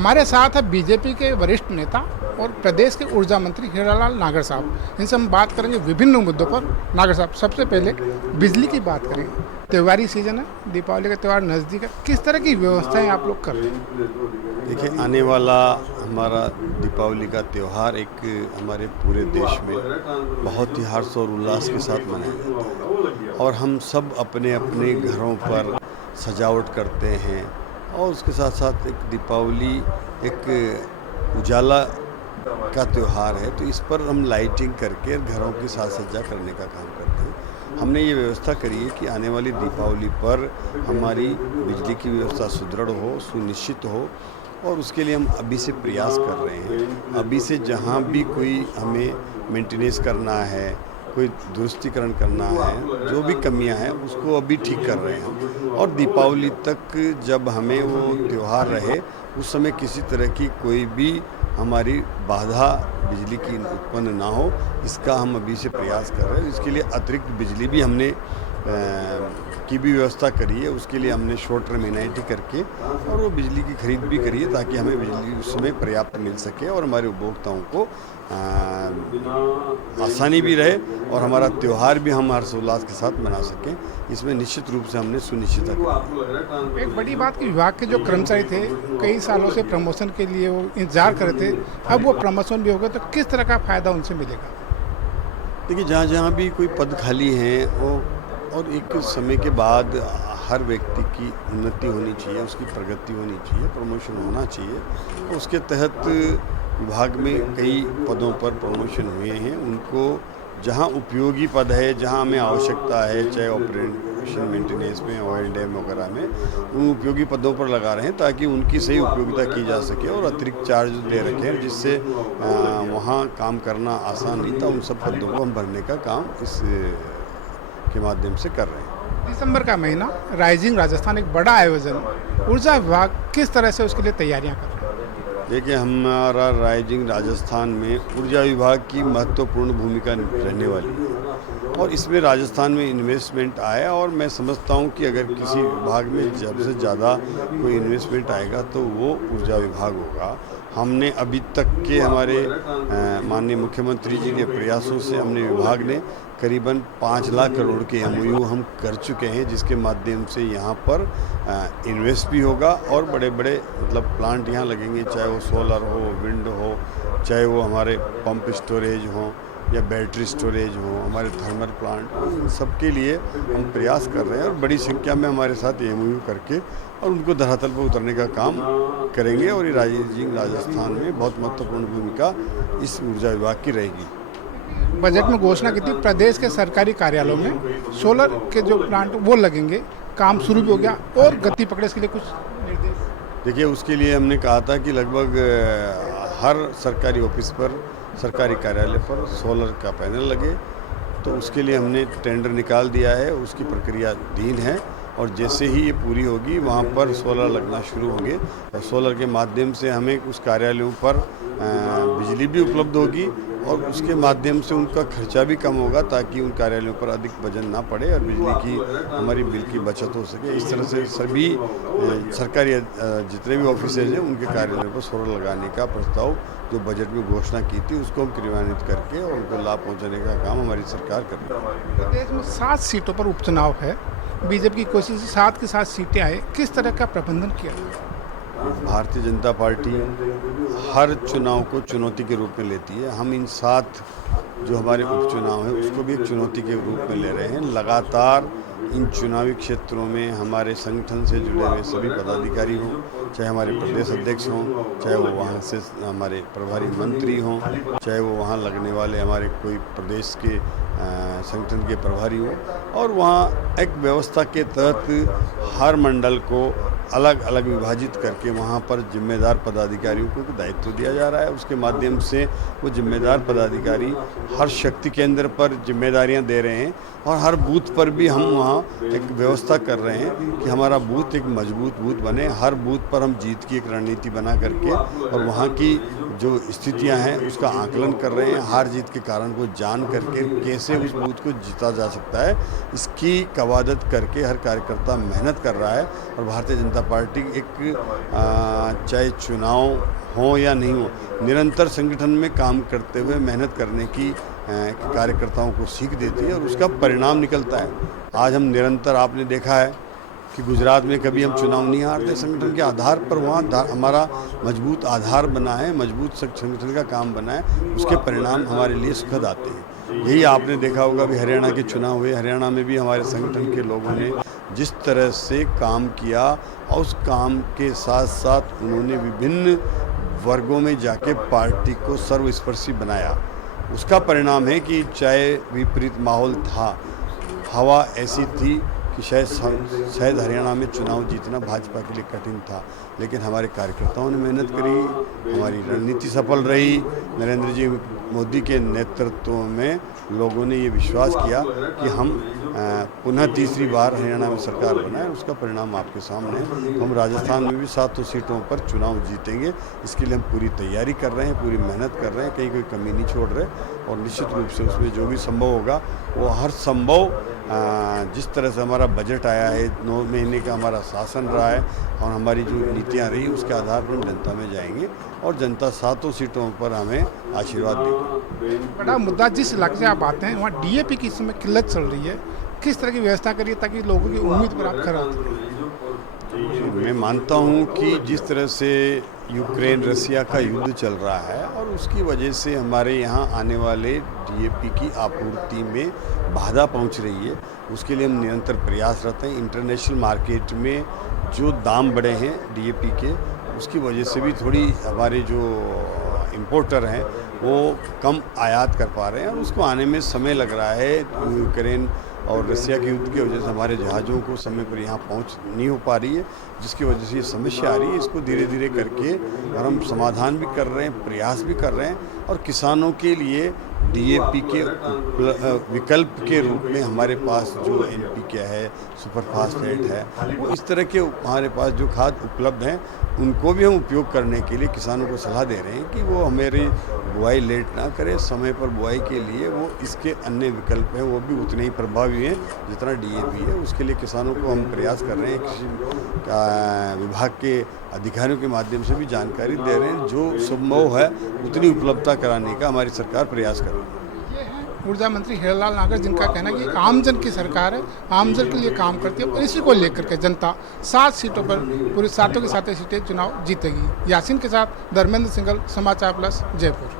हमारे साथ है बीजेपी के वरिष्ठ नेता और प्रदेश के ऊर्जा मंत्री हीरालाल नागर साहब। इनसे हम बात करेंगे विभिन्न मुद्दों पर। नागर साहब, सबसे पहले बिजली की बात करें। त्योहारी सीजन है, दीपावली का त्यौहार नज़दीक है, किस तरह की व्यवस्थाएं आप लोग कर रहे हैं? देखिए, आने वाला हमारा दीपावली का त्यौहार एक हमारे पूरे देश में बहुत ही हर्ष और उल्लास के साथ मनाया जाता है और हम सब अपने अपने घरों पर सजावट करते हैं। और उसके साथ साथ एक दीपावली एक उजाला का त्यौहार है, तो इस पर हम लाइटिंग करके घरों की साज सज्जा करने का काम करते हैं। हमने ये व्यवस्था करी है कि आने वाली दीपावली पर हमारी बिजली की व्यवस्था सुदृढ़ हो, सुनिश्चित हो, और उसके लिए हम अभी से प्रयास कर रहे हैं। अभी से जहाँ भी कोई हमें मेंटेनेंस करना है, कोई दुरुस्तीकरण करना है, जो भी कमियां हैं उसको अभी ठीक कर रहे हैं। और दीपावली तक जब हमें वो त्यौहार रहे, उस समय किसी तरह की कोई भी हमारी बाधा बिजली की उत्पन्न ना हो, इसका हम अभी से प्रयास कर रहे हैं। इसके लिए अतिरिक्त बिजली भी हमने की भी व्यवस्था करी है। उसके लिए हमने शॉर्ट टर्म एनआईटी करके और वो बिजली की खरीद भी करी है, ताकि हमें बिजली उस समय पर्याप्त मिल सके और हमारे उपभोक्ताओं को आसानी भी रहे और हमारा त्यौहार भी हम हर्षोल्लास के साथ मना सकें। इसमें निश्चित रूप से हमने सुनिश्चित किया। एक बड़ी बात कि विभाग के जो कर्मचारी थे, कई सालों से प्रमोशन के लिए वो इंतजार कर रहे थे, अब वो प्रमोशन भी हो गए, तो किस तरह का फ़ायदा उनसे मिलेगा? देखिए, जहाँ जहाँ भी कोई पद खाली हैं वो, और एक समय के बाद हर व्यक्ति की उन्नति होनी चाहिए, उसकी प्रगति होनी चाहिए, प्रमोशन होना चाहिए। उसके तहत विभाग में कई पदों पर प्रमोशन हुए हैं। उनको जहां उपयोगी पद है, जहां हमें आवश्यकता है, चाहे ऑपरेशन मेंटेनेंस में, ऑयल डैम वगैरह में, उन उपयोगी पदों पर लगा रहे हैं, ताकि उनकी सही उपयोगिता की जा सके और अतिरिक्त चार्ज दे रखे हैं, जिससे वहाँ काम करना आसान नहीं था। उन सब पदों को हम भरने का काम इस के माध्यम से कर रहे हैं। दिसंबर का महीना, राइजिंग राजस्थान एक बड़ा आयोजन, ऊर्जा विभाग किस तरह से उसके लिए तैयारियां कर रहा है? देखिए, हमारा राइजिंग राजस्थान में ऊर्जा विभाग की महत्वपूर्ण भूमिका रहने वाली है और इसमें राजस्थान में इन्वेस्टमेंट आया, और मैं समझता हूं कि अगर किसी विभाग में सबसे ज़्यादा कोई इन्वेस्टमेंट आएगा तो वो ऊर्जा विभाग होगा। हमने अभी तक के हमारे माननीय मुख्यमंत्री जी के प्रयासों से हमने विभाग ने करीबन 5 लाख करोड़ के एमओयू हम कर चुके हैं, जिसके माध्यम से यहाँ पर इन्वेस्ट भी होगा और बड़े बड़े प्लांट यहाँ लगेंगे, चाहे वो सोलर हो, विंड हो, चाहे वो हमारे पंप स्टोरेज हो या बैटरी स्टोरेज हो, हमारे थर्मल प्लांट, इन सब के लिए हम प्रयास कर रहे हैं और बड़ी संख्या में हमारे साथ एमओयू करके और उनको धरातल पर उतरने का काम करेंगे। और ये राइजिंग राजस्थान में बहुत महत्वपूर्ण भूमिका इस ऊर्जा विभाग की रहेगी। बजट में घोषणा की थी, प्रदेश के सरकारी कार्यालयों में सोलर के जो प्लांट वो लगेंगे, काम शुरू भी हो गया, और गति पकड़े इसके लिए कुछ निर्देश? देखिए, उसके लिए हमने कहा था कि लगभग हर सरकारी ऑफिस पर, सरकारी कार्यालय पर सोलर का पैनल लगे, तो उसके लिए हमने टेंडर निकाल दिया है, उसकी प्रक्रिया अधीन है और जैसे ही ये पूरी होगी वहाँ पर सोलर लगना शुरू होंगे और सोलर के माध्यम से हमें उस कार्यालयों पर बिजली भी उपलब्ध होगी और उसके माध्यम से उनका खर्चा भी कम होगा, ताकि उन कार्यालयों पर अधिक वजन ना पड़े और बिजली की हमारी बिल की बचत हो सके। इस तरह से सभी सरकारी जितने भी ऑफिसेज हैं उनके कार्यालयों पर सोलर लगाने का प्रस्ताव जो बजट में घोषणा की थी उसको हम क्रियान्वित करके और उनको लाभ पहुँचाने का काम हमारी सरकार कर रही है। प्रदेश में 7 सीटों पर उपचुनाव है, बीजेपी की कोशिश 7 की 7 सीटें आए, किस तरह का प्रबंधन किया जाए? भारतीय जनता पार्टी हर चुनाव को चुनौती के रूप में लेती है। हम इन 7 जो हमारे उपचुनाव हैं उसको भी एक चुनौती के रूप में ले रहे हैं। लगातार इन चुनावी क्षेत्रों में हमारे संगठन से जुड़े हुए सभी पदाधिकारी हों, चाहे हमारे प्रदेश अध्यक्ष हों, चाहे वो वहाँ से हमारे प्रभारी मंत्री हों, चाहे वो वहाँ लगने वाले हमारे कोई प्रदेश के संगठन के प्रभारी हों, और वहाँ एक व्यवस्था के तहत हर मंडल को अलग अलग विभाजित करके वहाँ पर जिम्मेदार पदाधिकारियों को दायित्व दिया जा रहा है। उसके माध्यम से वो जिम्मेदार पदाधिकारी हर शक्ति केंद्र पर जिम्मेदारियां दे रहे हैं और हर बूथ पर भी हम वहाँ एक व्यवस्था कर रहे हैं कि हमारा बूथ एक मजबूत बूथ बने। हर बूथ पर हम जीत की एक रणनीति बना करके और वहाँ की जो स्थितियां हैं उसका आकलन कर रहे हैं। हार जीत के कारण को जान करके कैसे उस बूथ को जीता जा सकता है, इसकी कवायद करके हर कार्यकर्ता मेहनत कर रहा है और भारतीय जनता जनता पार्टी एक चाहे चुनाव हो या नहीं हो, निरंतर संगठन में काम करते हुए मेहनत करने की कार्यकर्ताओं को सीख देती है और उसका परिणाम निकलता है। आज हम निरंतर, आपने देखा है कि गुजरात में कभी हम चुनाव नहीं हारते, संगठन के आधार पर वहाँ हमारा मजबूत आधार बना है, मजबूत संगठन का काम बना है, उसके परिणाम हमारे लिए सुखद आते हैं। यही आपने देखा होगा भी हरियाणा के चुनाव हुए, हरियाणा में भी हमारे संगठन के लोगों ने जिस तरह से काम किया और उस काम के साथ साथ उन्होंने विभिन्न वर्गों में जाके पार्टी को सर्वस्पर्शी बनाया, उसका परिणाम है कि चाहे विपरीत माहौल था, हवा ऐसी थी कि शायद हरियाणा में चुनाव जीतना भाजपा के लिए कठिन था, लेकिन हमारे कार्यकर्ताओं ने मेहनत करी, हमारी रणनीति सफल रही। नरेंद्र जी मोदी के नेतृत्व में लोगों ने ये विश्वास किया कि हम पुनः तीसरी बार हरियाणा में सरकार बनाए, उसका परिणाम आपके सामने है। हम राजस्थान में भी 700 सीटों पर चुनाव जीतेंगे, इसके लिए हम पूरी तैयारी कर रहे हैं, पूरी मेहनत कर रहे हैं, कहीं कोई कमी नहीं छोड़ रहे और निश्चित रूप से उसमें जो भी संभव होगा वो हर संभव, जिस तरह से हमारा बजट आया है, 9 महीने का हमारा शासन रहा है और हमारी जो नीतियाँ रही उसके आधार पर हम जनता में जाएंगे और जनता 7 सीटों पर हमें आशीर्वाद देगी। बड़ा मुद्दा, जिस इलाके से आप आते हैं वहाँ डीएपी की इस समय किल्लत चल रही है, किस तरह की व्यवस्था करिए ताकि लोगों की उम्मीद पर आप खरा उतरें? मैं मानता हूं कि जिस तरह से यूक्रेन रसिया का युद्ध चल रहा है और उसकी वजह से हमारे यहाँ आने वाले डीएपी की आपूर्ति में बाधा पहुंच रही है, उसके लिए हम निरंतर प्रयासरत हैं। इंटरनेशनल मार्केट में जो दाम बढ़े हैं डीएपी के, उसकी वजह से भी थोड़ी हमारे जो इम्पोर्टर हैं वो कम आयात कर पा रहे हैं और उसको आने में समय लग रहा है। यूक्रेन और रसिया के युद्ध की वजह से हमारे जहाज़ों को समय पर यहाँ पहुँच नहीं हो पा रही है, जिसकी वजह से ये समस्या आ रही है। इसको धीरे धीरे करके और हम समाधान भी कर रहे हैं, प्रयास भी कर रहे हैं और किसानों के लिए डीएपी के विकल्प के रूप में हमारे पास जो एनपीके है, सुपर फास्फेट है, वो इस तरह के हमारे पास जो खाद उपलब्ध हैं उनको भी हम उपयोग करने के लिए किसानों को सलाह दे रहे हैं कि वो हमारी बुआई लेट ना करे, समय पर बुआई के लिए वो इसके अन्य विकल्प हैं वो भी उतने ही प्रभावी हैं जितना डीएपी है। उसके लिए किसानों को हम प्रयास कर रहे हैं, कृषि विभाग के अधिकारियों के माध्यम से भी जानकारी दे रहे हैं, जो संभव है उतनी उपलब्धता कराने का हमारी सरकार प्रयास कर रही है। ये हैं ऊर्जा मंत्री हीरालाल नागर, जिनका कहना है कि आमजन की सरकार है, आमजन के लिए काम करती है और इसी को लेकर के जनता 7 सीटों पर पूरी 7 की 7 सीटें चुनाव जीतेगी। यासीन के साथ धर्मेंद्र सिंघल, समाचार प्लस, जयपुर।